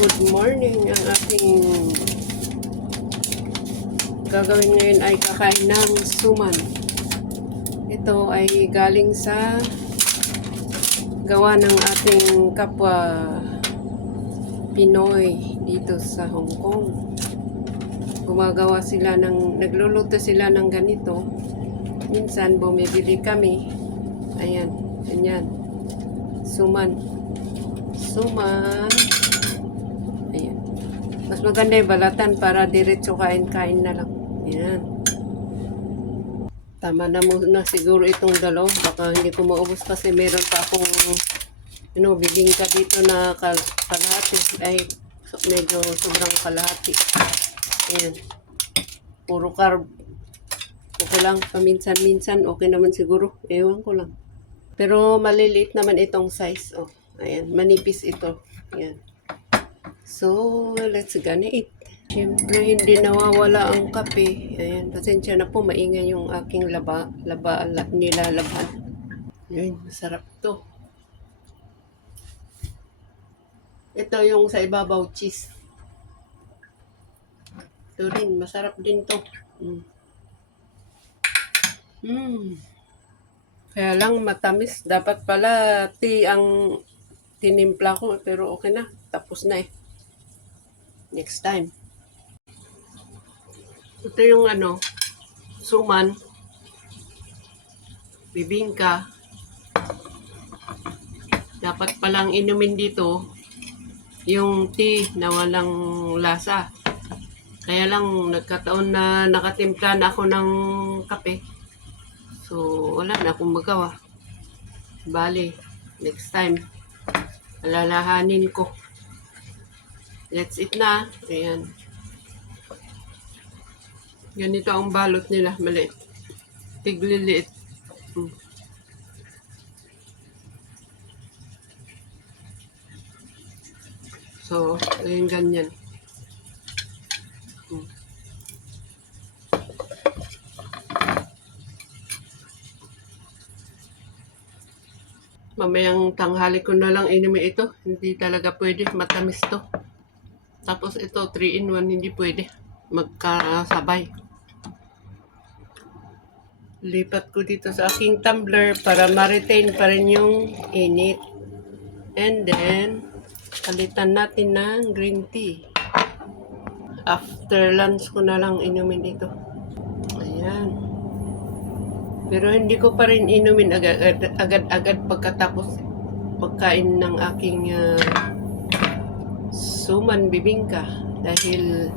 Good morning. Ang ating gagawin ngayon ay kakain ng suman. Ito ay galing sa gawa ng ating kapwa Pinoy dito sa Hong Kong. Gumagawa sila nagluluto sila ng ganito. Minsan bumibili kami. Ayan, ganyan. Suman. Ayan. Mas maganda yung balatan para diretso kain-kain na lang. Ayan. Tama na muna siguro itong dalaw. Baka hindi ko maubos kasi meron pa akong bibingka dito na kalahati. Ay, medyo sobrang kalahati. Ayan. Puro carb. Okay lang. Paminsan-minsan. Okay naman siguro. Ewan ko lang. Pero maliliit naman itong size. Oh, ayan. Manipis ito. Ayan. So, let's gonna eat. Siyempre, hindi nawawala ang kape. Ayan. Pasensya na po. Maingay yung aking nilalabhan. Ayan. Masarap to. Ito yung sa ibabaw cheese. Ito rin. Masarap din to. Kaya lang matamis. Dapat pala tea ang tinimpla ko. Pero okay na. Tapos na eh. Next time. Ito yung suman. Bibingka. Dapat palang inumin dito yung tea na walang lasa. Kaya lang nagkataon na nakatimpla na ako ng kape. So, wala na akong magawa. Bale, next time, alalahanin ko. Let's eat na. Ayan. Ganito ang balot nila. Maliit. Tigliliit. So, ayun ganyan. Mamayang tanghali ko na lang inumin ito. Hindi talaga pwede. Matamis to. Tapos ito, 3-in-1. Hindi pwede. Magkasabay. Lipat ko dito sa aking tumbler para ma-retain pa rin yung init. And then, palitan natin ng green tea. After lunch ko na lang inumin ito. Ayan. Pero hindi ko pa rin inumin agad-agad pagkatapos pagkain ng aking suman bibingka. Dahil